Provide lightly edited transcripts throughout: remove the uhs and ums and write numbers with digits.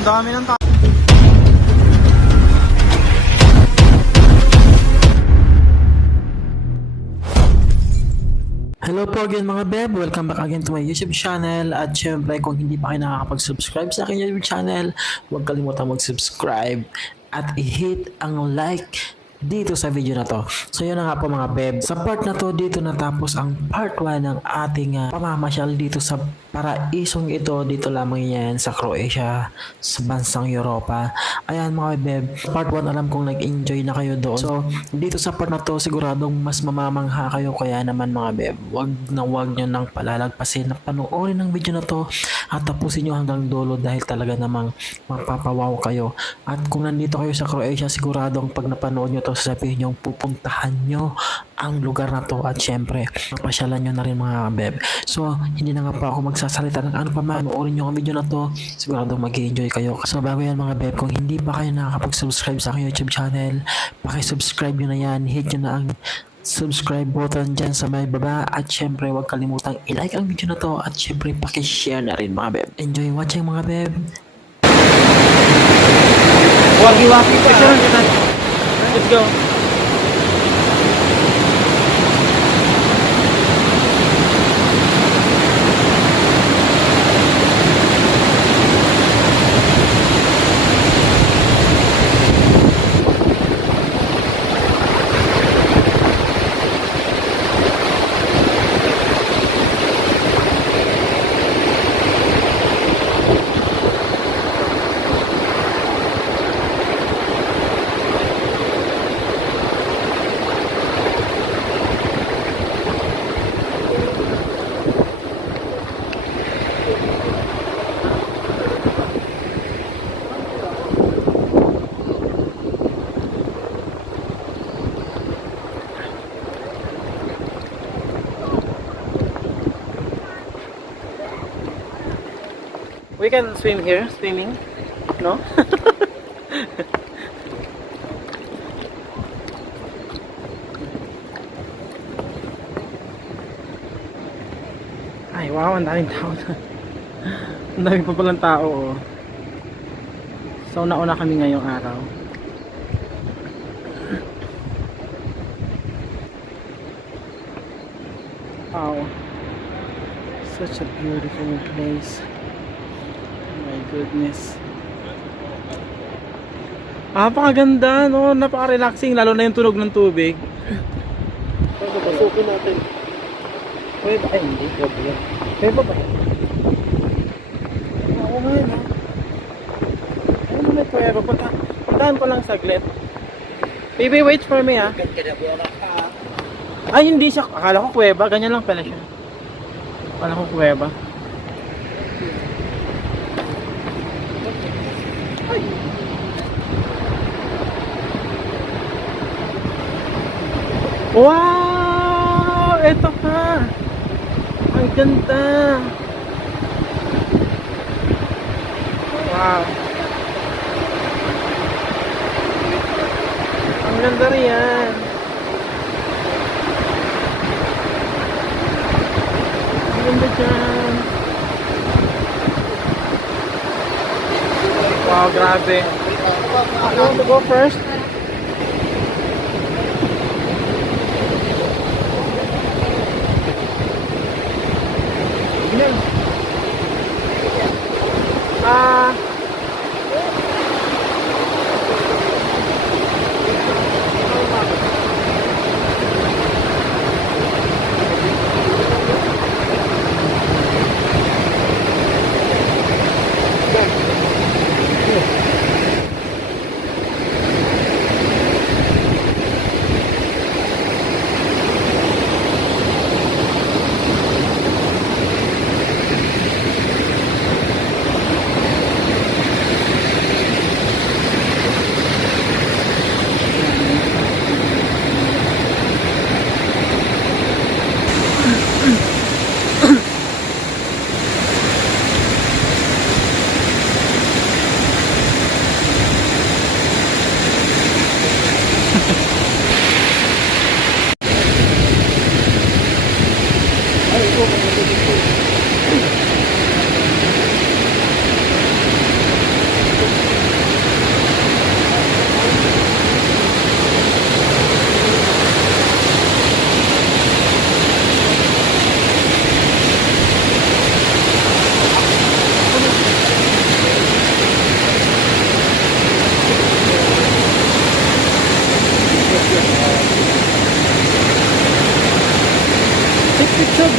Ang dami ng tao. Hello po again mga beb, welcome back again to my YouTube channel. At syempre kung hindi pa kayo nakakapag-subscribe sa aking YouTube channel, huwag kalimutan mag-subscribe at i-hit ang like dito sa video na to. So yun na nga po mga beb, sa part na to dito natapos ang part 1 ng ating pamamasyal dito sa paraisong ito. Dito lamang yan sa Croatia, sa bansang Europa. Ayan mga beb, part 1 alam kong nag-enjoy na kayo doon. So dito sa part na to siguradong mas mamamangha kayo, kaya naman mga beb, wag nyo nang palalagpasin na panoorin ng video na to at tapusin nyo hanggang dulo dahil talaga namang mapapawaw kayo. At kung nandito kayo sa Croatia, siguradong pag napanood nyo to, sasabihin nyo pupuntahan nyo ang lugar na to at syempre mapasyalan nyo na rin mga beb. So hindi na nga pa ako magsasalita ng ano pa man, panoorin nyo ang video na to, siguradong mag-enjoy kayo. So bago yan mga beb, kung hindi pa kayo nakakapag-subscribe sa aking YouTube channel, paki-subscribe nyo na yan, hit nyo na ang subscribe button dyan sa may baba at syempre huwag kalimutang i-like ang video na to at syempre paki-share na rin mga beb. Enjoy watching mga beb. Wagi-wagi pa. Let's go. We can swim here, swimming, no? Ay, wow, ang daming tao na. Ang daming pa palang tao, oh. So, nauna kami ngayong araw. Wow. Such a beautiful place. My goodness. Napakaganda, no? Napaka-relaxing, lalo na yung tunog ng tubig. Pasukin natin. Pwede ba? Ay, hindi. Pwede ba? Oo nga, no? Ano na pwede? Puntahan ko lang saglit. Baby, wait for me, ha? Ay, hindi siya. Akala ko kuweba. Ganyan lang pala siya. Akala ko kuweba. Wow! Ito pa! Ang ganda! Wow! Ang ganda riyan! Ang ganda dyan! Wow, grabe! You want to go first?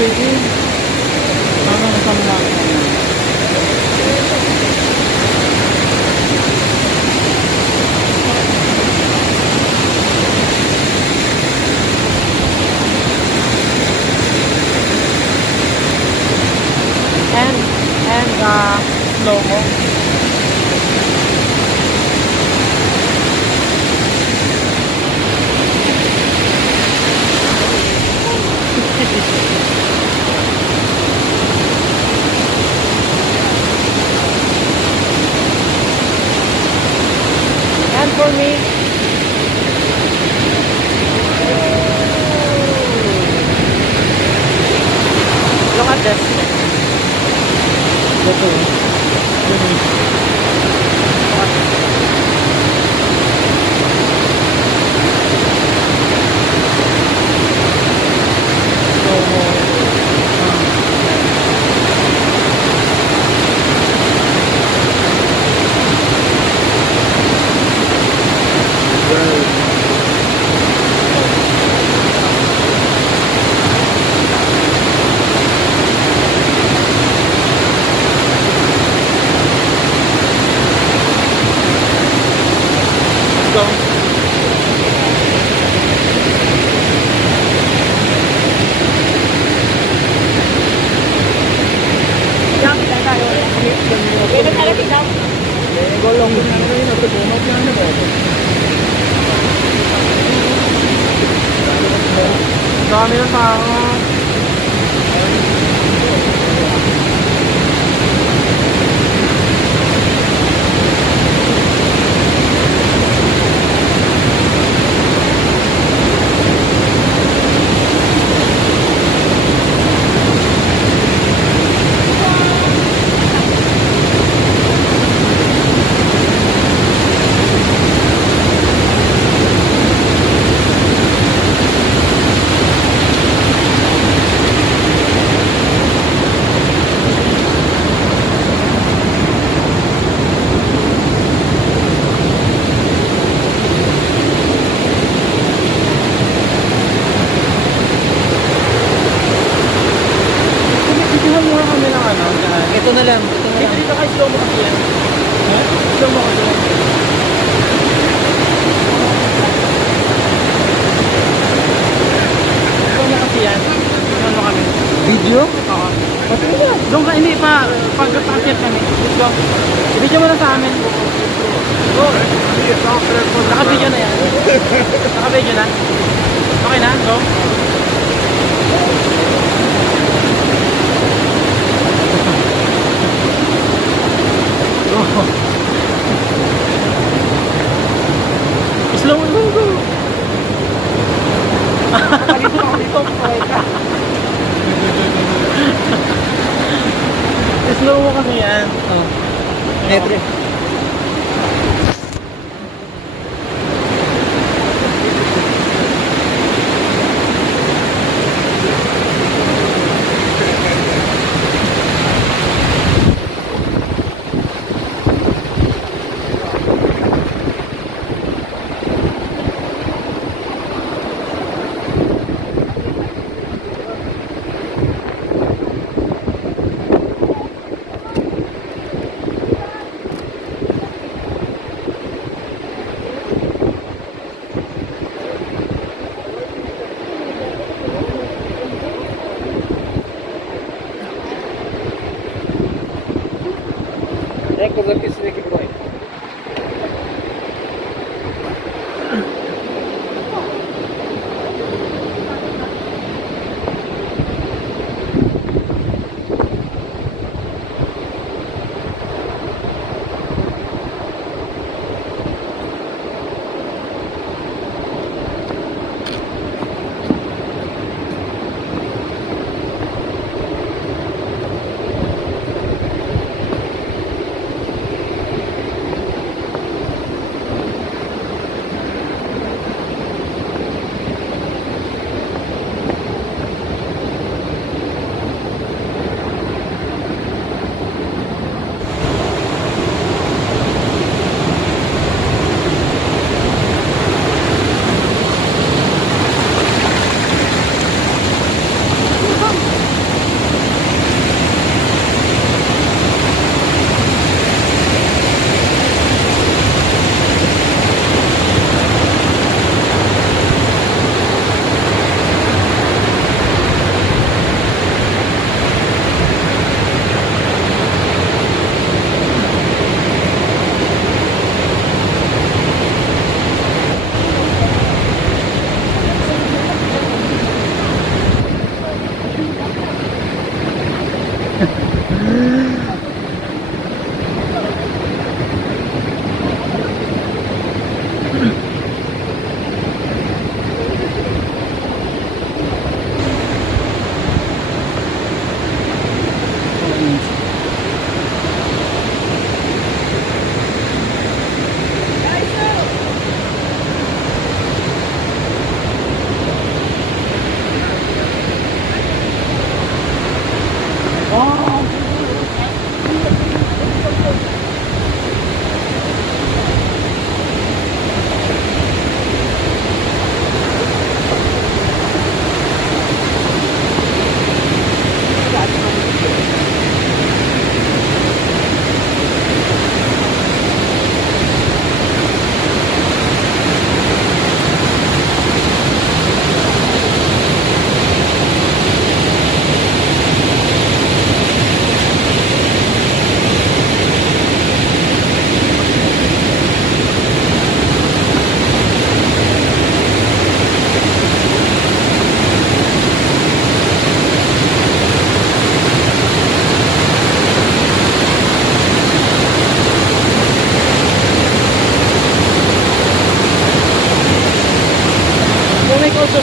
pwede. Ano na sa mga and slow mo. And for me, look at this. Look go. Dami ng tao. Bitiwan mo nga kami ng ano. Ito na lang. Ito na lang. Dito kay slow mo kasi yan. Slow mo kasi yan. Slow mo kasi yan. Bitiwan mo kami. Video? Oo. Doon ka, hindi pa. Pagkakakit kami. Let's go. Ibigyan mo na sa amin. Go. Naka-video na yan. Naka-video na. Okay na? Go. Slow mo. Go. Slow mo kasi yan. Oh. Eto. Ecco записывай какой.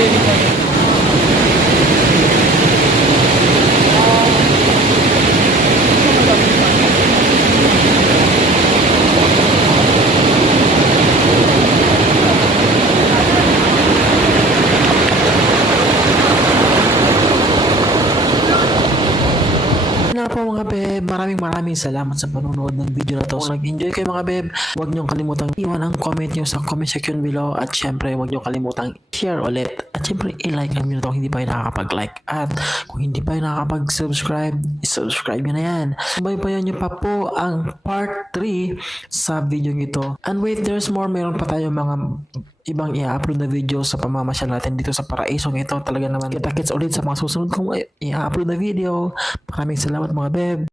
David ko. Na po mga beb, maraming salamat sa panonood ng video na to. Kung nag-enjoy kayo mga beb, huwag niyong kalimutang iwan ang comment niyo sa comment section below at syempre huwag niyong kalimutang share ulit at syempre i-like ang video na to kung hindi pa kayo nakakapag-like at kung hindi pa kayo nakakapag-subscribe, i-subscribe niyo na yan. Subaybayan niyo pa po ang part 3 sa video nito. And wait, there's more. Meron pa tayo mga ibang i-upload na video sa pamamasyal natin dito sa paraisong ito. Talaga naman kita-kits ulit sa mga susunod kong i-upload na video. Maraming salamat mga beb.